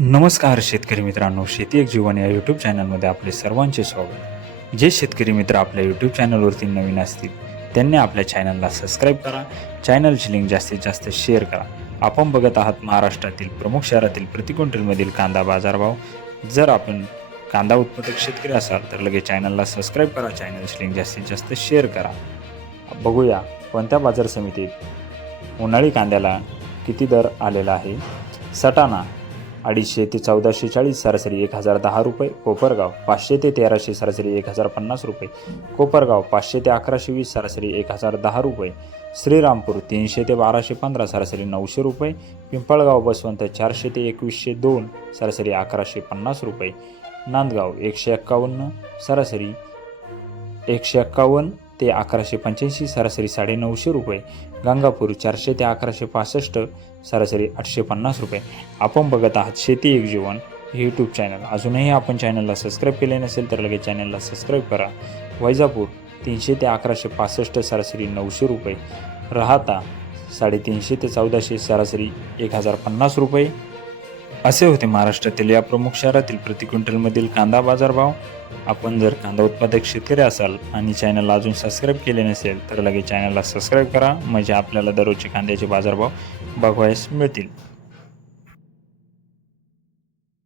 नमस्कार शेतकरी मित्रांनो शेती एक जीवन या यूट्यूब चॅनलमध्ये आपले सर्वांचे स्वागत. जे शेतकरी मित्र आपल्या यूट्यूब चॅनलवरती नवीन असतील त्यांनी आपल्या चॅनलला सबस्क्राईब करा. चॅनलची लिंक जास्तीत जास्त शेअर करा. आपण बघत आहात महाराष्ट्रातील प्रमुख शहरातील प्रति क्विंटलमधील कांदा बाजारभाव. जर आपण कांदा उत्पादक शेतकरी असाल तर लगेच चॅनलला सबस्क्राईब करा. चॅनलची लिंक जास्तीत जास्त शेअर करा. बघूया कोणत्या बाजार समितीत उन्हाळी कांद्याला किती दर आलेला आहे. सटाणा अडीचशे ते चौदाशे चाळीस सरासरी एक हजार दहा रुपये. कोपरगाव पाचशे ते तेराशे सरासरी एक हजार पन्नास रुपये. कोपरगाव पाचशे ते अकराशे वीस सरासरी एक हजार दहा रुपये. श्रीरामपूर तीनशे ते बाराशे पंधरा सरासरी नऊशे रुपये. पिंपळगाव बसवंत चारशे ते एकवीसशे दोन सरासरी अकराशे पन्नास रुपये. नांदगाव एकशे एक्कावन्न सरासरी एकशे एक्कावन्न ते अकराशे पंच्याऐंशी सरासरी साडेनऊशे रुपये. गंगापूर चारशे ते अकराशे पासष्ट सरासरी आठशे पन्नास रुपये. आपण बघत आहात शेती एक जीवन हे यूट्यूब चॅनल अजूनही आपण चॅनलला सबस्क्राईब केले नसेल तर लगेच चॅनलला सबस्क्राईब करा. वैजापूर तीनशे ते अकराशे पासष्ट सरासरी नऊशे रुपये. राहता साडेतीनशे ते चौदाशे सरासरी एक हजार पन्नास रुपये. असे होते महाराष्ट्रातील या प्रमुख शहरातील प्रति क्विंटलमधील कांदा बाजारभाव. आपण जर कांदा उत्पादक शेतकरी असाल आणि चॅनलला अजून सबस्क्राईब केले नसेल तर लगेच चॅनलला सबस्क्राईब करा. म्हणजे आपल्याला दररोजचे कांद्याचे बाजारभाव बघवायस मिळतील.